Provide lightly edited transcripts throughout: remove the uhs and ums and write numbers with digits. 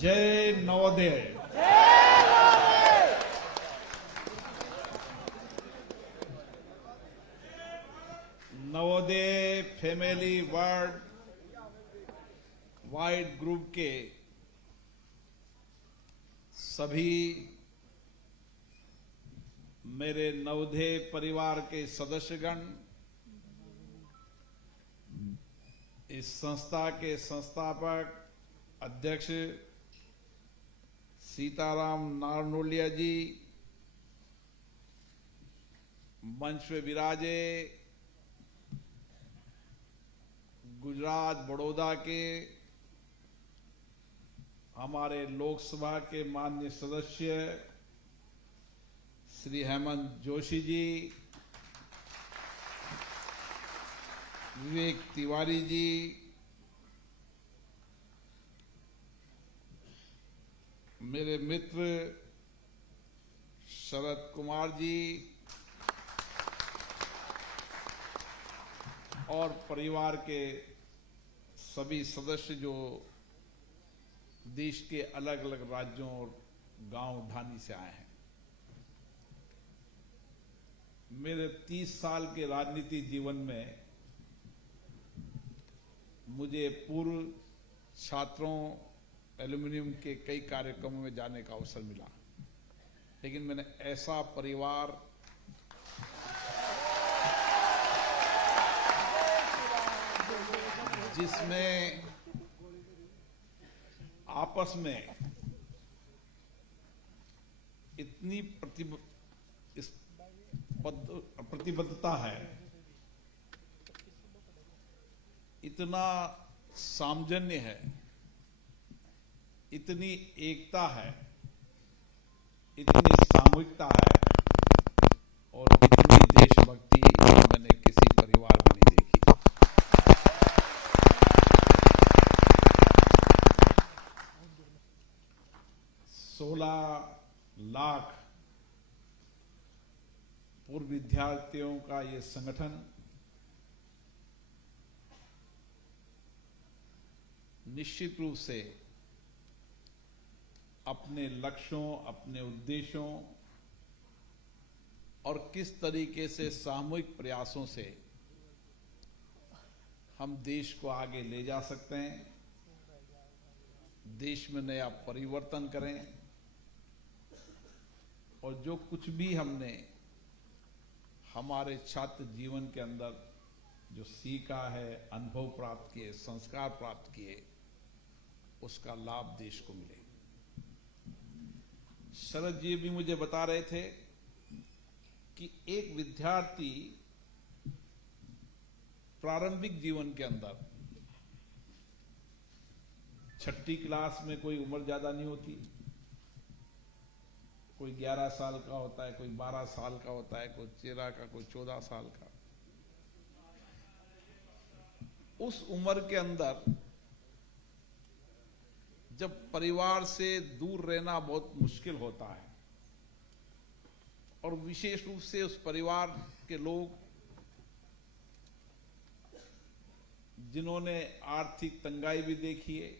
जय Navodaya. Navodaya family world wide group के सभी मेरे नवोदय परिवार के सदस्यगण, इस संस्था के संस्थापक अध्यक्ष सीताराम नारनोलिया जी, मंच पे विराजे गुजरात बड़ौदा के हमारे लोकसभा के माननीय सदस्य श्री हेमंत जोशी जी, विवेक तिवारी जी, मेरे मित्र शरद कुमार जी और परिवार के सभी सदस्य जो देश के अलग अलग राज्यों और गांव ढानी से आए हैं। मेरे 30 साल के राजनीति जीवन में मुझे पूर्व छात्रों एल्यूमिनियम के कई कार्यक्रमों में जाने का अवसर मिला, लेकिन मैंने ऐसा परिवार जिसमें आपस में इतनी प्रतिबद्धता है, इतना सामंजस्य है, इतनी एकता है, इतनी सामूहिकता है और इतनी देशभक्ति मैंने किसी परिवार में नहीं देखी। 16 लाख पूर्व विद्यार्थियों का ये संगठन निश्चित रूप से अपने लक्ष्यों, अपने उद्देश्यों और किस तरीके से सामूहिक प्रयासों से हम देश को आगे ले जा सकते हैं, देश में नया परिवर्तन करें और जो कुछ भी हमने हमारे छात्र जीवन के अंदर जो सीखा है, अनुभव प्राप्त किए, संस्कार प्राप्त किए, उसका लाभ देश को मिले। शरद जी भी मुझे बता रहे थे कि एक विद्यार्थी प्रारंभिक जीवन के अंदर 6ठी क्लास में कोई उम्र ज्यादा नहीं होती, कोई 11 साल का होता है, कोई 12 साल का होता है, कोई 13 का, कोई 14 साल का। उस उम्र के अंदर जब परिवार से दूर रहना बहुत मुश्किल होता है और विशेष रूप से उस परिवार के लोग जिन्होंने आर्थिक तंगाई भी देखी है,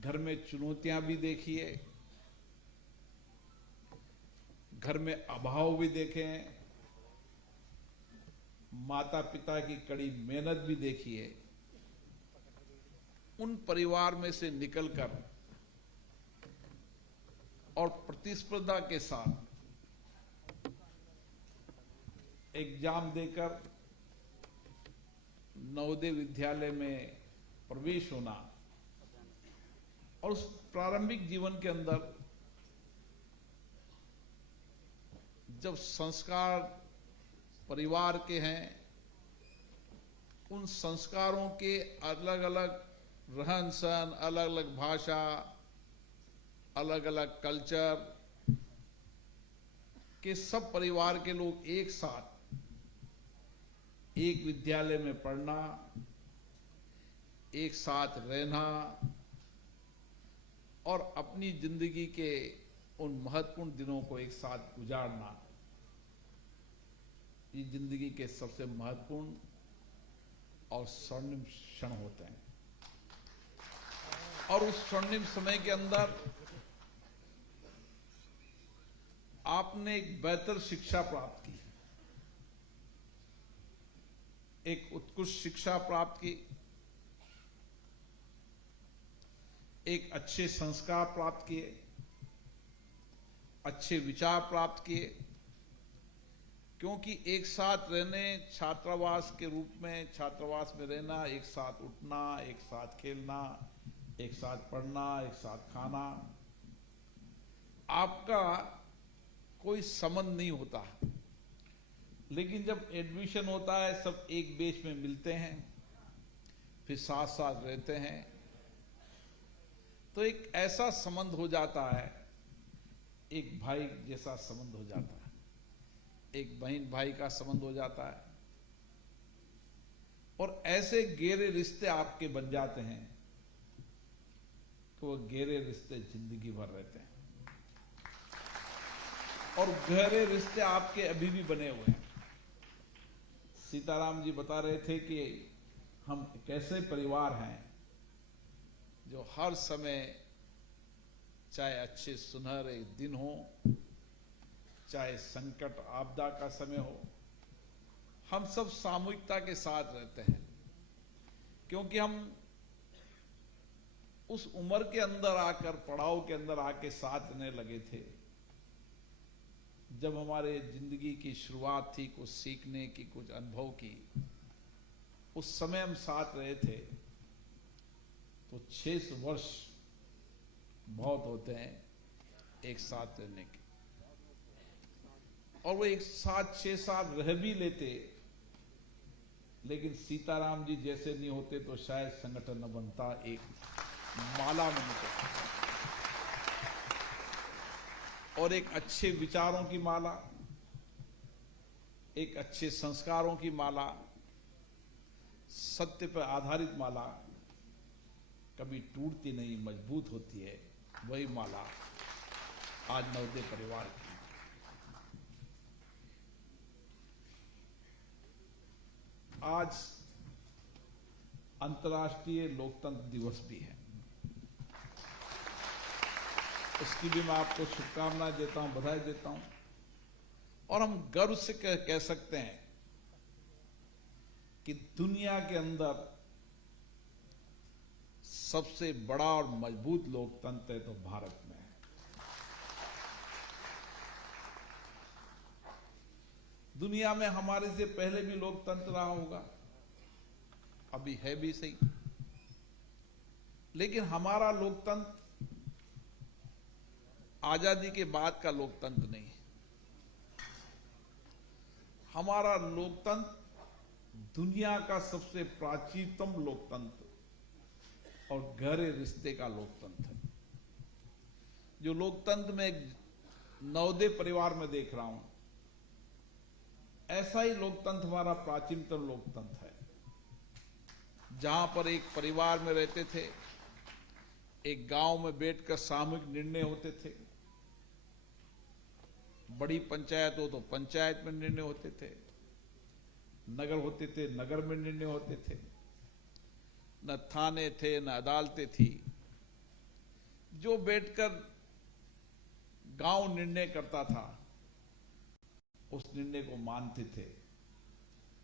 घर में चुनौतियां भी देखी है, घर में अभाव भी देखे हैं, माता पिता की कड़ी मेहनत भी देखी है, उन परिवार में से निकलकर और प्रतिस्पर्धा के साथ एग्जाम देकर नवोदय विद्यालय में प्रवेश होना और उस प्रारंभिक जीवन के अंदर जब संस्कार परिवार के हैं, उन संस्कारों के अलग अलग रहन सहन, अलग अलग भाषा, अलग अलग कल्चर के सब परिवार के लोग एक साथ एक विद्यालय में पढ़ना, एक साथ रहना और अपनी जिंदगी के उन महत्वपूर्ण दिनों को एक साथ गुजारना, ये जिंदगी के सबसे महत्वपूर्ण और स्वर्णिम क्षण होते हैं। और उस स्वर्णिम समय के अंदर आपने एक बेहतर शिक्षा प्राप्त की, एक उत्कृष्ट शिक्षा प्राप्त की, एक अच्छे संस्कार प्राप्त किए, अच्छे विचार प्राप्त किए। क्योंकि एक साथ रहने, छात्रावास के रूप में छात्रावास में रहना, एक साथ उठना, एक साथ खेलना, एक साथ पढ़ना, एक साथ खाना, आपका कोई संबंध नहीं होता। लेकिन जब एडमिशन होता है, सब एक बेच में मिलते हैं, फिर साथ साथ रहते हैं, तो एक ऐसा संबंध हो जाता है, एक भाई जैसा संबंध हो जाता है, एक बहन भाई का संबंध हो जाता है, और ऐसे गहरे रिश्ते आपके बन जाते हैं कि वो गहरे रिश्ते जिंदगी भर रहते हैं। और गहरे रिश्ते आपके अभी भी बने हुए हैं। सीताराम जी बता रहे थे कि हम एक ऐसे परिवार हैं जो हर समय, चाहे अच्छे सुनहरे दिन हो, चाहे संकट आपदा का समय हो, हम सब सामूहिकता के साथ रहते हैं। क्योंकि हम उस उम्र के अंदर आकर, पड़ाव के अंदर आके साथ रहने लगे थे, जब हमारे जिंदगी की शुरुआत थी, कुछ सीखने की, कुछ अनुभव की। उस समय हम साथ रहे थे। तो 6 वर्ष बहुत होते हैं एक साथ रहने के, और वो एक साथ 6 साल रह भी लेते, लेकिन सीताराम जी जैसे नहीं होते तो शायद संगठन न बनता। एक माला में निकलता, और एक अच्छे विचारों की माला, एक अच्छे संस्कारों की माला, सत्य पर आधारित माला कभी टूटती नहीं, मजबूत होती है। वही माला आज नवोदय परिवार की। आज अंतर्राष्ट्रीय लोकतंत्र दिवस भी है। उसकी भी मैं आपको शुभकामनाएं देता हूं, बधाई देता हूं। और हम गर्व से कह सकते हैं कि दुनिया के अंदर सबसे बड़ा और मजबूत लोकतंत्र है तो भारत में है। दुनिया में हमारे से पहले भी लोकतंत्र रहा होगा, अभी है भी सही, लेकिन हमारा लोकतंत्र आजादी के बाद का लोकतंत्र नहीं है। हमारा लोकतंत्र दुनिया का सबसे प्राचीनतम लोकतंत्र और गहरे रिश्ते का लोकतंत्र है। जो लोकतंत्र में एक नवोदय परिवार में देख रहा हूं, ऐसा ही लोकतंत्र हमारा प्राचीनतम लोकतंत्र है, जहां पर एक परिवार में रहते थे, एक गांव में बैठकर सामूहिक निर्णय होते थे। बड़ी पंचायत हो तो पंचायत में निर्णय होते थे, नगर होते थे, नगर में निर्णय होते थे, न थाने थे, न अदालतें थी। जो बैठकर गांव निर्णय करता था, उस निर्णय को मानते थे,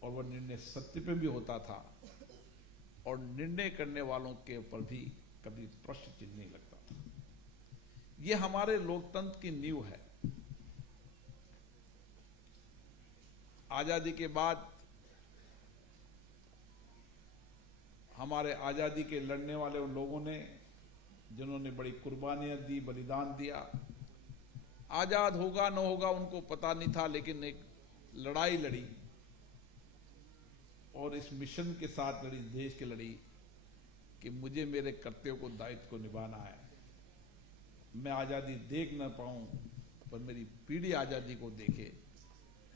और वह निर्णय सत्य पे भी होता था, और निर्णय करने वालों के ऊपर भी कभी प्रश्न चिन्ह नहीं लगता था। यह हमारे लोकतंत्र की नींव है। आजादी के बाद हमारे आजादी के लड़ने वाले उन लोगों ने, जिन्होंने बड़ी कुर्बानियां दी, बलिदान दिया, आजाद होगा न होगा उनको पता नहीं था, लेकिन एक लड़ाई लड़ी, और इस मिशन के साथ लड़ी, देश के लड़ी, कि मुझे मेरे कर्तव्य को, दायित्व को निभाना है। मैं आजादी देख न पाऊं, पर मेरी पीढ़ी आजादी को देखे,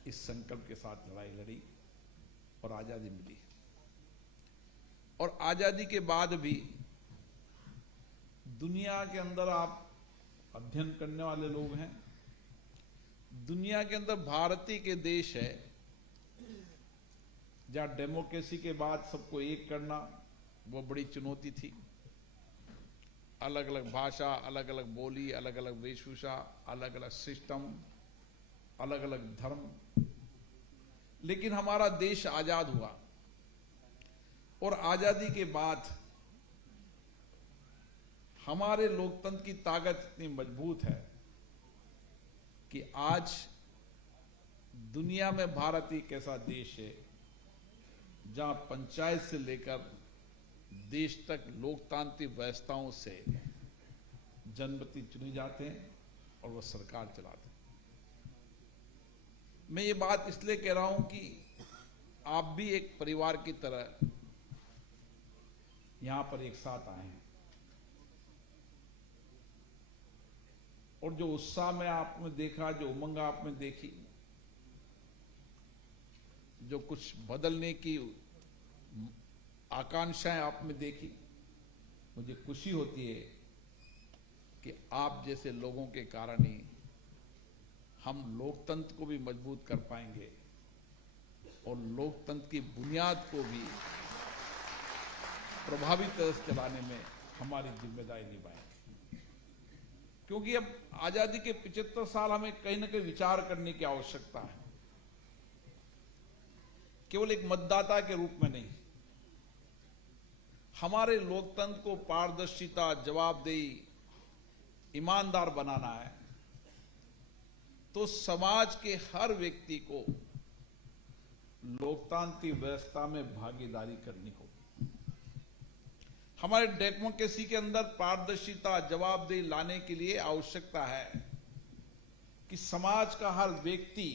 इस संकल्प के साथ लड़ाई लड़ी और आजादी मिली। और आजादी के बाद भी दुनिया के अंदर आप अध्ययन करने वाले लोग हैं, दुनिया के अंदर भारतीय के देश है जहां डेमोक्रेसी के बाद सबको एक करना वो बड़ी चुनौती थी। अलग अलग भाषा, अलग अलग बोली, अलग अलग वेशभूषा, अलग अलग सिस्टम, अलग अलग धर्म, लेकिन हमारा देश आजाद हुआ। और आजादी के बाद हमारे लोकतंत्र की ताकत इतनी मजबूत है कि आज दुनिया में भारत एक ऐसा देश है जहां पंचायत से लेकर देश तक लोकतांत्रिक व्यवस्थाओं से जनप्रतिनिधि चुने जाते हैं और वह सरकार चलाते हैं। मैं ये बात इसलिए कह रहा हूं कि आप भी एक परिवार की तरह यहां पर एक साथ आए हैं, और जो उत्साह में आपने देखा, जो उमंग आपने देखी, जो कुछ बदलने की आकांक्षाएं आपने देखी, मुझे खुशी होती है कि आप जैसे लोगों के कारण ही हम लोकतंत्र को भी मजबूत कर पाएंगे और लोकतंत्र की बुनियाद को भी प्रभावी तरह से चलाने में हमारी जिम्मेदारी निभाएंगे। क्योंकि अब आजादी के 75 साल हमें कहीं ना कहीं विचार करने की आवश्यकता है, केवल एक मतदाता के रूप में नहीं। हमारे लोकतंत्र को पारदर्शिता, जवाबदेही, ईमानदार बनाना है तो समाज के हर व्यक्ति को लोकतांत्रिक व्यवस्था में भागीदारी करनी होगी। हमारे डेमोक्रेसी के अंदर पारदर्शिता, जवाबदेही लाने के लिए आवश्यकता है कि समाज का हर व्यक्ति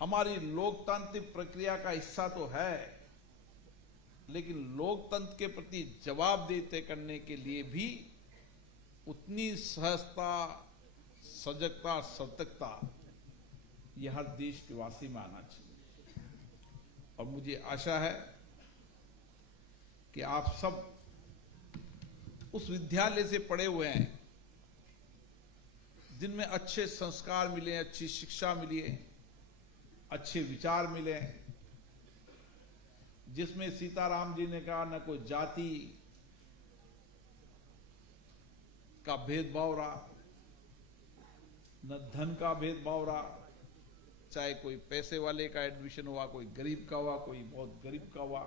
हमारी लोकतांत्रिक प्रक्रिया का हिस्सा तो है, लेकिन लोकतंत्र के प्रति जवाबदेही तय करने के लिए भी उतनी सहजता, सजगता, सतर्कता यह हर देश के वासी में आना चाहिए। और मुझे आशा है कि आप सब उस विद्यालय से पढ़े हुए हैं जिनमें अच्छे संस्कार मिले, अच्छी शिक्षा मिली है, अच्छे विचार मिले, जिसमें सीताराम जी ने कहा न कोई जाति का भेदभाव रहा, न धन का भेदभाव रहा, चाहे कोई पैसे वाले का एडमिशन हुआ, कोई गरीब का हुआ, कोई बहुत गरीब का हुआ,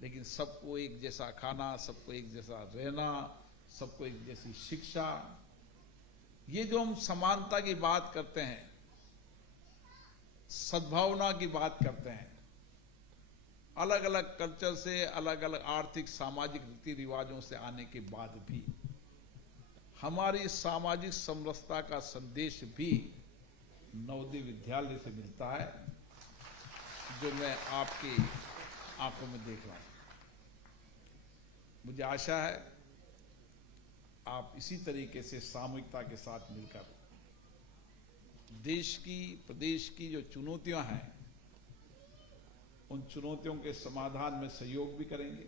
लेकिन सबको एक जैसा खाना, सबको एक जैसा रहना, सबको एक जैसी शिक्षा। ये जो हम समानता की बात करते हैं, सद्भावना की बात करते हैं, अलग अलग कल्चर से, अलग अलग आर्थिक सामाजिक रीति रिवाजों से आने के बाद भी हमारी सामाजिक समरसता का संदेश भी नवोदय विद्यालय से मिलता है, जो मैं आपकी आंखों में देख रहा हूं। मुझे आशा है आप इसी तरीके से सामूहिकता के साथ मिलकर देश की, प्रदेश की जो चुनौतियां हैं, उन चुनौतियों के समाधान में सहयोग भी करेंगे।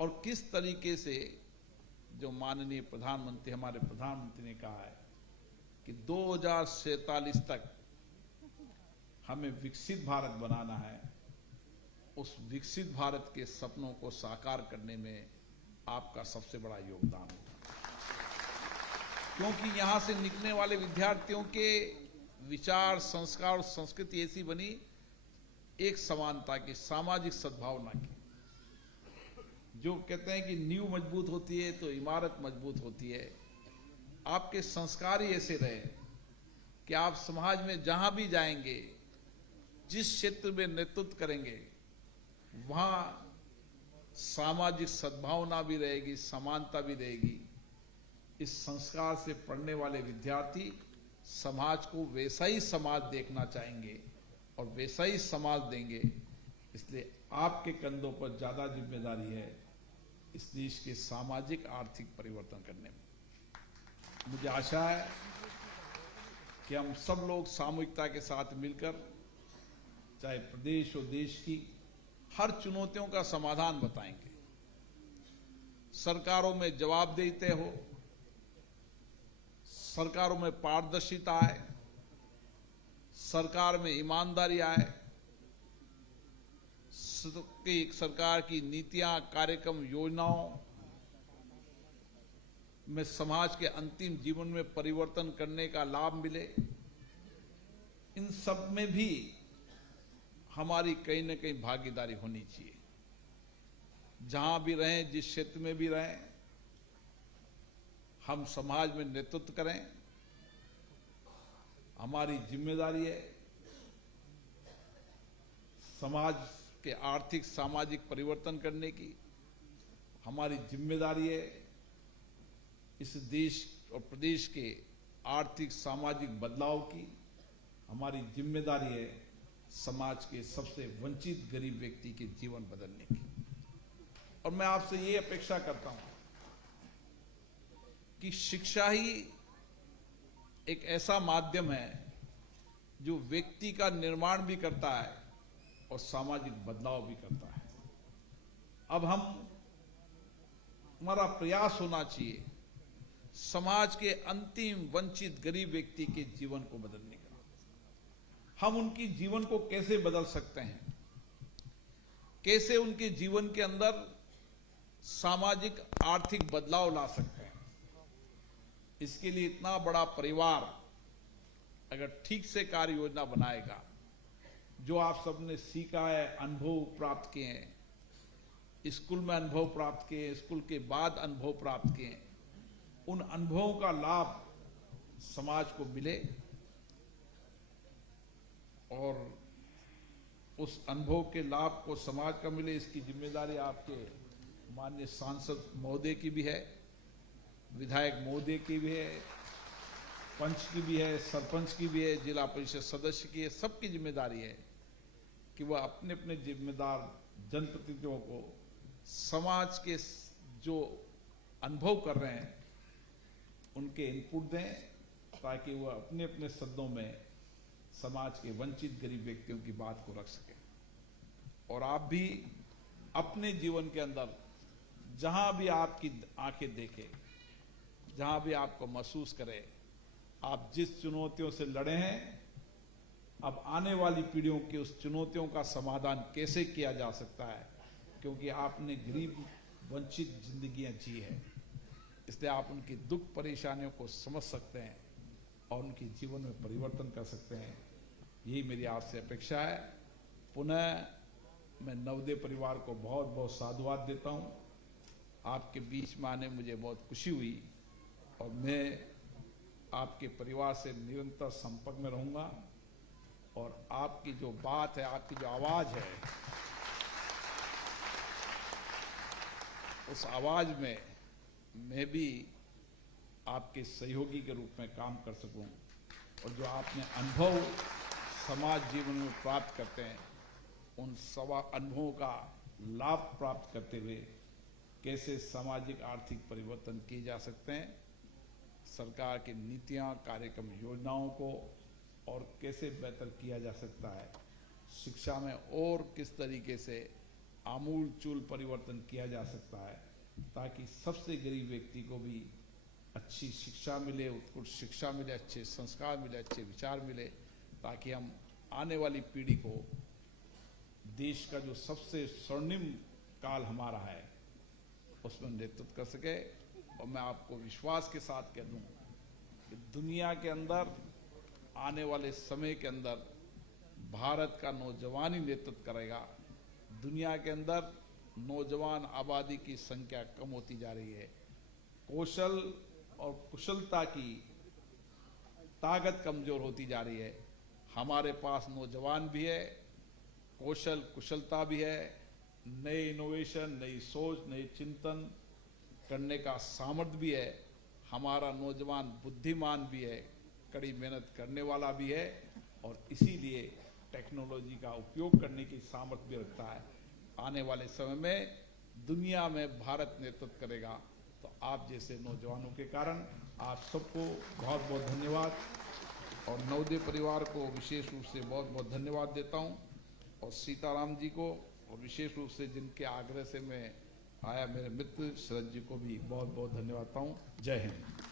और किस तरीके से जो माननीय प्रधानमंत्री, हमारे प्रधानमंत्री ने कहा है कि 2047 तक हमें विकसित भारत बनाना है, उस विकसित भारत के सपनों को साकार करने में आपका सबसे बड़ा योगदान होगा। क्योंकि यहां से निकलने वाले विद्यार्थियों के विचार, संस्कार और संस्कृति ऐसी बनी, एक समानता की, सामाजिक सद्भावना की। जो कहते हैं कि नींव मजबूत होती है तो इमारत मजबूत होती है। आपके संस्कार ही ऐसे रहे कि आप समाज में जहां भी जाएंगे, जिस क्षेत्र में नेतृत्व करेंगे, वहां सामाजिक सद्भावना भी रहेगी, समानता भी रहेगी। इस संस्कार से पढ़ने वाले विद्यार्थी समाज को वैसा ही समाज देखना चाहेंगे और वैसा ही समाज देंगे। इसलिए आपके कंधों पर ज्यादा जिम्मेदारी है इस देश के सामाजिक आर्थिक परिवर्तन करने में। मुझे आशा है कि हम सब लोग सामूहिकता के साथ मिलकर, चाहे प्रदेश और देश की हर चुनौतियों का समाधान बताएंगे। सरकारों में जवाबदेही तय हो, सरकारों में पारदर्शिता आए, सरकार में ईमानदारी आए, सरकार की नीतियां, कार्यक्रम, योजनाओं में समाज के अंतिम जीवन में परिवर्तन करने का लाभ मिले, इन सब में भी हमारी कहीं न कहीं भागीदारी होनी चाहिए। जहां भी रहें, जिस क्षेत्र में भी रहें, हम समाज में नेतृत्व करें, हमारी जिम्मेदारी है। समाज के आर्थिक सामाजिक परिवर्तन करने की हमारी जिम्मेदारी है। इस देश और प्रदेश के आर्थिक सामाजिक बदलाव की हमारी जिम्मेदारी है। समाज के सबसे वंचित गरीब व्यक्ति के जीवन बदलने की। और मैं आपसे ये अपेक्षा करता हूं कि शिक्षा ही एक ऐसा माध्यम है जो व्यक्ति का निर्माण भी करता है और सामाजिक बदलाव भी करता है। अब हमारा प्रयास होना चाहिए समाज के अंतिम वंचित गरीब व्यक्ति के जीवन को बदलने का। हम उनकी जीवन को कैसे बदल सकते हैं, कैसे उनके जीवन के अंदर सामाजिक आर्थिक बदलाव ला सकते हैं। इसके लिए इतना बड़ा परिवार अगर ठीक से कार्य योजना बनाएगा, जो आप सबने सीखा है, अनुभव प्राप्त किए हैं, स्कूल में अनुभव प्राप्त किए, स्कूल के बाद अनुभव प्राप्त किए, उन अनुभवों का लाभ समाज को मिले और उस अनुभव के लाभ को समाज का मिले, इसकी जिम्मेदारी आपके माननीय सांसद महोदय की भी है, विधायक महोदय की भी है, पंच की भी है, सरपंच की भी है, जिला परिषद सदस्य की है। सबकी जिम्मेदारी है कि वह अपने अपने जिम्मेदार जनप्रतिनिधियों को समाज के जो अनुभव कर रहे हैं उनके इनपुट दें, ताकि वह अपने अपने शब्दों में समाज के वंचित गरीब व्यक्तियों की बात को रख सकें। और आप भी अपने जीवन के अंदर जहां भी आपकी आंखें देखें, जहां भी आपको महसूस करें, आप जिस चुनौतियों से लड़े हैं, अब आने वाली पीढ़ियों की उस चुनौतियों का समाधान कैसे किया जा सकता है, क्योंकि आपने गरीब वंचित जिंदगियां जी है, इसलिए आप उनकी दुख परेशानियों को समझ सकते हैं और उनके जीवन में परिवर्तन कर सकते हैं। यही मेरी आपसे अपेक्षा है। पुनः मैं नवोदय परिवार को बहुत बहुत साधुवाद देता हूं। आपके बीच में आने मुझे बहुत खुशी हुई और मैं आपके परिवार से निरंतर संपर्क में रहूंगा और आपकी जो बात है, आपकी जो आवाज है, उस आवाज में मैं भी आपके सहयोगी के रूप में काम कर सकूं और जो आपने अनुभव समाज जीवन में प्राप्त करते हैं, उन अनुभवों का लाभ प्राप्त करते हुए कैसे सामाजिक आर्थिक परिवर्तन किए जा सकते हैं, सरकार की नीतियां, कार्यक्रम, योजनाओं को और कैसे बेहतर किया जा सकता है, शिक्षा में और किस तरीके से आमूल चूल परिवर्तन किया जा सकता है, ताकि सबसे गरीब व्यक्ति को भी अच्छी शिक्षा मिले, उत्कृष्ट शिक्षा मिले, अच्छे संस्कार मिले, अच्छे विचार मिले, ताकि हम आने वाली पीढ़ी को देश का जो सबसे स्वर्णिम काल हमारा है उसमें नेतृत्व कर सके। और मैं आपको विश्वास के साथ कह दूं कि दुनिया के अंदर आने वाले समय के अंदर भारत का नौजवान ही नेतृत्व करेगा। दुनिया के अंदर नौजवान आबादी की संख्या कम होती जा रही है, कौशल और कुशलता की ताकत कमजोर होती जा रही है। हमारे पास नौजवान भी है, कौशल कुशलता भी है, नए इनोवेशन, नई सोच, नई चिंतन करने का सामर्थ्य भी है। हमारा नौजवान बुद्धिमान भी है, कड़ी मेहनत करने वाला भी है और इसीलिए टेक्नोलॉजी का उपयोग करने की सामर्थ्य भी रखता है। आने वाले समय में दुनिया में भारत नेतृत्व करेगा, तो आप जैसे नौजवानों के कारण आप सबको बहुत बहुत धन्यवाद और नवोदय परिवार को विशेष रूप से बहुत बहुत धन्यवाद देता हूं और सीताराम जी को और विशेष रूप से जिनके आग्रह से मैं आया मेरे मित्र शरद जी को भी बहुत बहुत धन्यवाद देता हूं। जय हिंद।